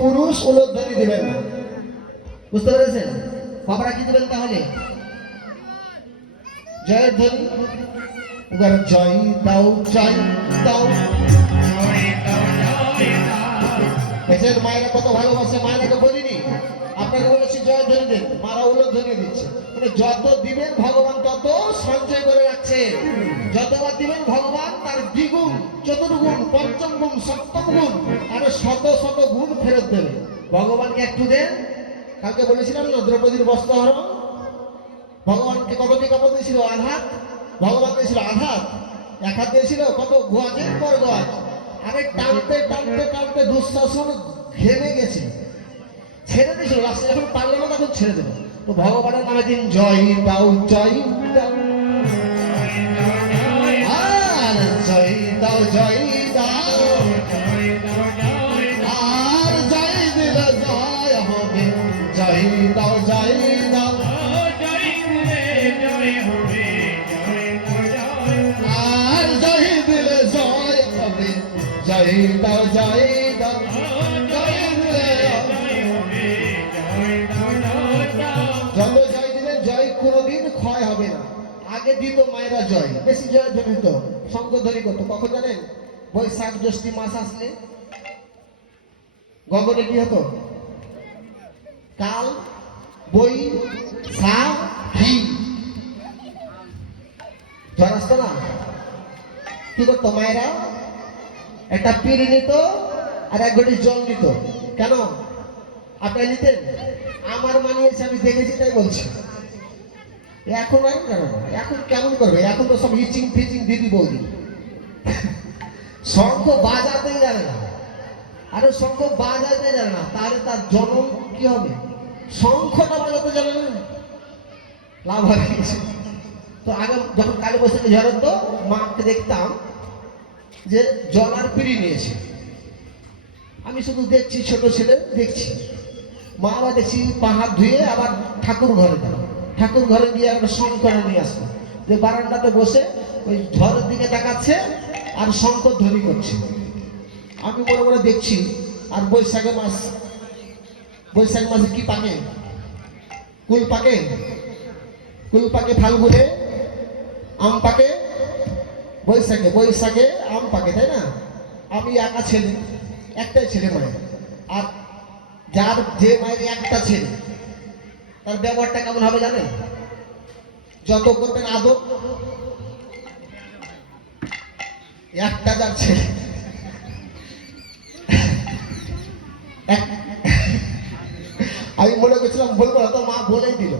পুরুষ উলুধ্বনি দিবেন না। বুঝতে পেরেছেন? বাবারা কি দিবেন তাহলে? জয়ের ধ্বনি। এবার জয় দাও জয় দাও। দেখেন মায়েরা কত ভালোবাসে, মায়েরাকে বলিনি আপনাকে বলেছি জয় ধ্বনি দেন, মারা উলুধ্বনি দিচ্ছে। মানে যত দিবেন ভগবান তত সঞ্চয় করে রাখছে। যতবার দিবেন ভগবান তার দ্বিগুণ, চতুর্গুণ, পঞ্চম গুণ, সপ্তম গুণ আরো শত শত গুণ ফেরত দেবে। ভগবানকে একটু দেন। কালকে বলেছিলাম না দ্রৌপদীর বস্ত্রহরণ, ভগবানকে কতটি কাপড় দিয়েছিল? আঘাত। ভগবান দিয়েছিল আঘাত, এক হাত দিয়েছিল কত গোয়াজের পর গোয়াজ। আরে টানতে টানতে টানতে দুঃশাসন ঘেমে গেছে, ছেড়ে দিয়েছিল। লাস্টে যখন পারলো না তখন ছেড়ে দেবে। তো ভগবানের নামে দিন জয় দাও জয় দাও, আর জয় দাও জয় দাও, আর জয় দিলে জয় হবে, জয় দাও জয় দাও, আর জয় দিলে জয় হবে, জয় দাও জয় দাও, জয় দিলে যত জয় দিবেন জয় কোনোদিন ক্ষয় হবে না। আগে দিত মায়েরা জয়, বেশি জয় ধরিত, শঙ্করধ্বনি করতো। কখন জানেন? বৈশাখ জ্যৈষ্ঠী মাস আসলে গগনে কি হতো? কাল বই সা হি ঝড় আসতো না? কি করতো মায়েরা? একটা পিড়ি নিত আর এক ঘটি জল নিত। কেন আপনারা নিতেন? আমার মানিয়েছে, আমি দেখেছি তাই বলছি। এখন আর জানো না, এখন কেমন করবে? এখন তো সব ইচিং ফিচিং দিদি বৌদি, শঙ্খ বাজাতেই জানে না। আরে শঙ্খ বাজাতে জানে না, তাহলে তার জন্ম কি হবে? শঙ্খটা বাজাতে জানে না, লাভ হবে কিছু? তো আগে যখন কালী বৈশাখী ঝড় হতো, মাকে দেখতাম যে জল আর পিড়ি নিয়েছে। আমি শুধু দেখছি, ছোট ছেলে দেখছি। মা আবার দেখছি পা হাত ধুয়ে আবার ঠাকুর ঘরে গেল, ঠাকুর ঘরে গিয়ে একটা শঙ্খ নিয়ে আসলো, যে বারান্দাতে বসে ওই ঝড়ের দিকে তাকাচ্ছে আর শঙ্খ ধ্বনি করছে। আমি মনে মনে দেখছি। আর বৈশাখে মাস, বৈশাখ মাসে কি পাকে? কুল পাকে। কুল পাকে ফাল্গুনে, আম পাকে বৈশাখে, বৈশাখে আম পাকে, তাই না? আমি একা ছেলে, একটাই ছেলে মায়ের। আর যার যে মায়ের একটা ছেলে, তার ব্যবহারটা কেমন হবে জানেন? যত করবেন আদর, একটা যার ছেলে, আমি মনে করছিলাম বলবো না, তো মা বলেই দিল।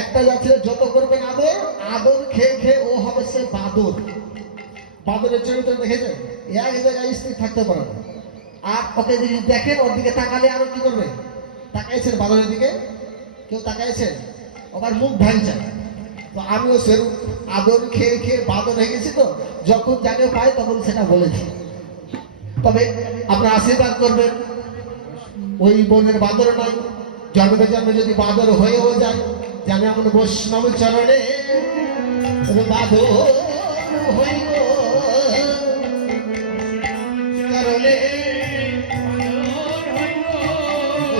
একটা যাচ্ছে যত করবেন আদর, আদর খেয়ে খেয়ে ও হবে সে বাদর। বাদরের চরিত্র দেখেছেন? এক জায়গায় স্থির থাকতে পারে না। আর ওকে যদি দেখেন ওর দিকে তাকালে আরো কি করবে? তাকাইছেন বাদরের দিকে? কেউ তাকাইছেন? আবার মুখ ভাঙছে। তো আমিও সেরকম আদর খেয়ে খেয়ে বাদর হয়ে গেছি। তো যখন যাকে পাই তখন সেটা বলেছি। তবে আপনারা আশীর্বাদ করবেন, ওই বোনের বাদর নয়, জন্মে জন্মে যদি বাদর হয়েও যায়, জানে এমন বৈষ্ণব চরণে বাদর হইব চরণে।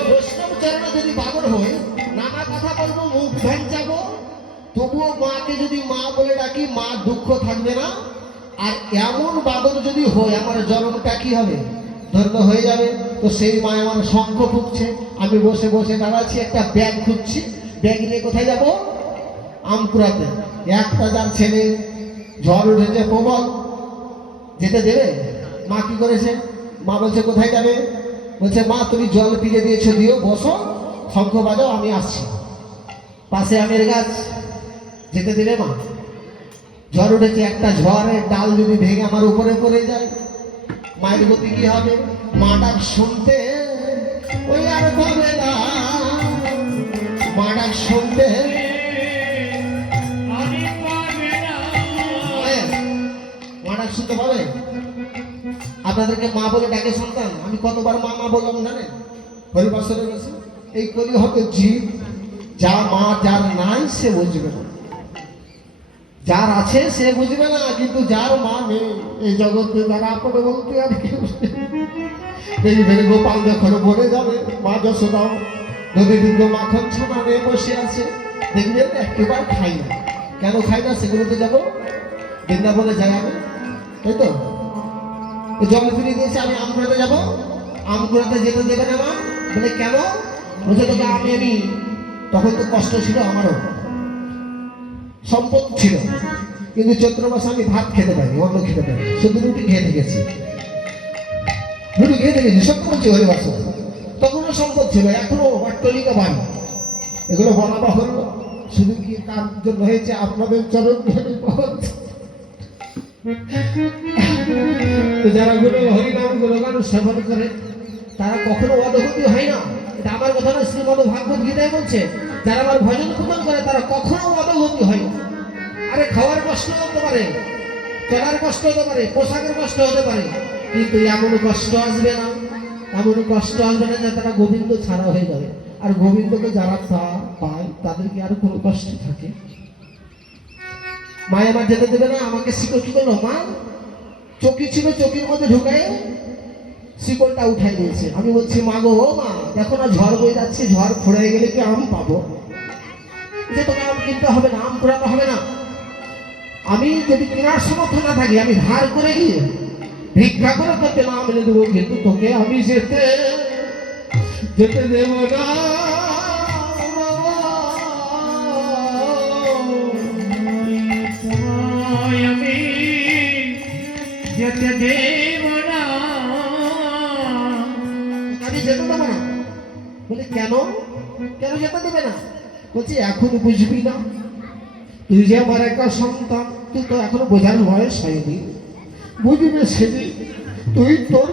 বৈষ্ণব চরণে যদি বাদর হই, নানা কথা বলবো, মুখ ভেঞ্চাবো, তবুও মাকে যদি মা বলে ডাকি, মা দুঃখ থাকবে না। আর এমন বাদর যদি হয়, আমার জন্মটা কি হবে? ধন্য হয়ে যাবে। তো সেই মা আমার শঙ্খ ফুঁকছে, আমি বসে বসে দাঁড়াচ্ছি, একটা ব্যাগ খুঁজছি, ব্যাগ নিয়ে কোথায় যাব? আম কুড়াতে। একটা যার ছেলে, ঝড় উঠেছে প্রবল, যেতে দেবে? মা কি করেছে? মা বলছে কোথায় যাবে? বলছে মা তুমি জল পিড়ে দিয়েছো, দিও, বসো, শঙ্খ বাজাও, আমি আসছি। পাশে আমের গাছ, যেতে দেবে মা? ঝড় উঠেছে, একটা ঝড়ের ডাল যদি ভেঙে আমার উপরে পড়ে যায়, মায়ের গতি কি হবে? মা ডাক শুনতে ওই আর পাবে না, মা ডাক শুনতে মা ডাক শুনতে পাবে? আপনাদেরকে মা বলে ডাকে সন্তান। আমি কতবার মা মা বললাম জানেন? হরিবাসরে গেছি। এই কলি হবে জীব, যা মা যার নাই সে বুঝবে না, যার আছে সে বুঝবে না, কিন্তু যার মা নেই এই জগতে, যারা আপনি বলতে আর কেউ দেখবেন গোপাল যখন বনে যাবে, মা যশোদাও নদী দুর্গ মাখন ছানা নিয়ে বসে আছে, দেখবেন একেবারে খাই না। কেন খাই না সেগুলোতে যাবো, বৃন্দাবনে যাই আমি, তাই তো? জল ফিরিয়ে দিয়েছে, আমি আমগুলোতে যাবো, আমগুলোতে যেতে দেবে না মা। বলে কেন? বলছে তোকে আমি তখন তো কষ্ট ছিল, আমারও সম্পদ ছিল, কিন্তু চৈত্র মাসে আমি ভাত খেতে পারি, অন্য খেতে পারি, শুধু রুটি খেয়ে থেকেছি, রুটি খেয়ে থেকেছি, সত্য বলছি হয়ে বাস। তখনও সম্পদ ছিল, এখনো বাট্টলিকা বাড়ি, এগুলো বলা হলো শুধু কি কার জন্য হয়েছে? আপনাদের চরণ ধরে তো যারা গুলো হরিনাম গুণগান শ্রবণ করে তারা কখনো অধগতি হয় না। এটা আমার কথা না, শ্রীমদ ভাগবত গীতায় বলছে, যারা আমার ভজন পূজন করে তারা কখনো অধগতি হয় না। আরে খাওয়ার কষ্ট হতে পারে, চলার কষ্ট হতে পারে, পোশাকের কষ্ট হতে পারে, কিন্তু এমন কষ্ট আসবে না, এমন কষ্ট আসবে না যে তারা গোবিন্দ ছাড়া হয়ে যাবে। আর গোবিন্দকে যারা পায় তাদের কি আর কোনো কষ্ট থাকে? মা আমার যেতে দেবে না, আমাকে শিকল কি করলো, মা চকি ছিল চকির মধ্যে ঢুকায় শিকলটা উঠাই দিয়েছে। আমি বলছি মা গো, ও মা দেখো না ঝড় বয়ে যাচ্ছে, ঝড় ফুরে গেলে কি আম পাবো? যে তোকে আম কিনতে হবে না, আম কুড়াতে হবে না, আমি যদি কেনার সমর্থ না থাকি আমি ধার করে গিয়ে ভিক্ষা করে তোকে না মেনে দেবো, কিন্তু তোকে আমি যেতে দেব না। আমি যেতে দেব না, আমি যেতে দেবো না। বলে কেন? কেন যেতে দেবে না? বলছি এখন বুঝবি না, তুই যে আমার একটা সন্তান, তুই তো এখনো বোঝার বয়স হয়নি, বুঝবি সেদিন তুই তোর